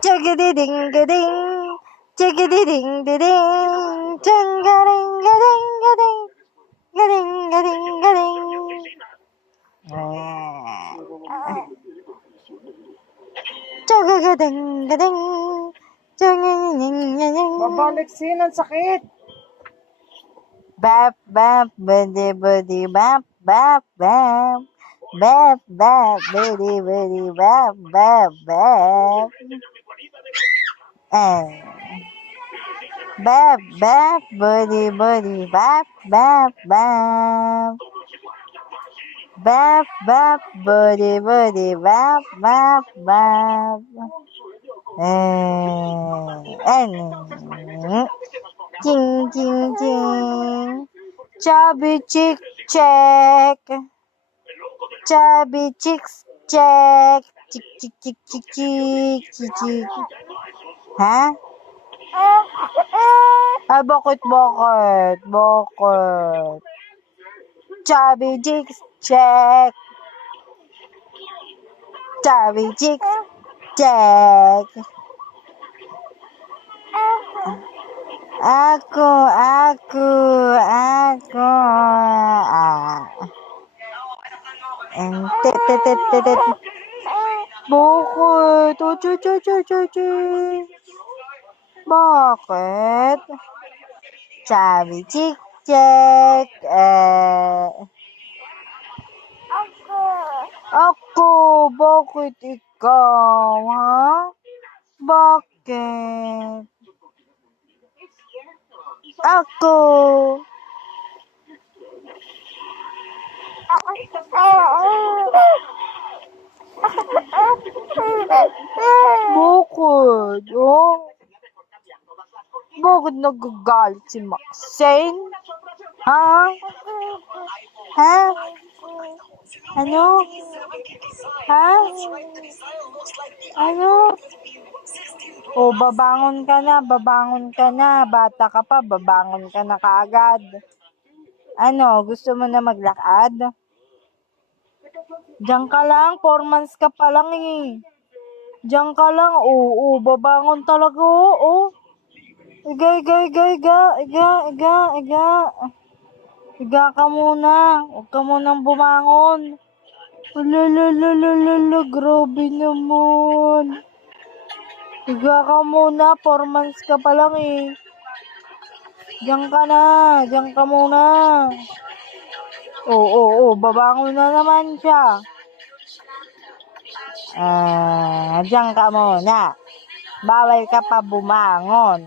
Chugga-dee-ding-ga-ding, chugga-dee-ding-da-ding, chugga-ding-ga-ding-ga-ding, ga-ding-ga-ding-ga-ding. Chugga-ga-ding-ga-ding, chugga-ding-ga-ding. Babalik sin, ang sakit. Bap, bap, budi, budi, bap, bap, bap. Bap, bap, budi, budi, bap, bap, bap. Bap, bap, budi, budi, bap, bap, bap. Bap, bap, budi, budi, bap, bap, bap. Ching, ching, ching. Chubby chick check. Chubby chicks check. Chick, chick, chick, chick, chick, chick, chick. Ha? Ay, bakit? Chubby chicks check. Chubby chicks check. Ako. Tet. Bakit? Chubby chick check. Ako. Bakit ikaw, ha? Bakit? Ako. Bakit? Oh? Bakit nagagalit si Maxine? Ha? Ha? Ano? Ha? Ano? O, babangon ka na. Bata ka pa, babangon ka na kaagad. Ano, gusto mo na maglakad? Diyan ka lang, 4 months ka pa lang eh. Diyan ka lang, oo, babangon talaga, oo. Iga. Iga ka muna, huwag ka munang bumangon. Lulululululu, grabe naman. Iga ka muna, 4 months ka pa lang eh. Diyan ka muna. Oo, babangon na naman siya. Diyan ka muna. Bawal ka pa bumangon.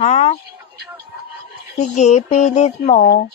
Ha? Sige, pilit mo.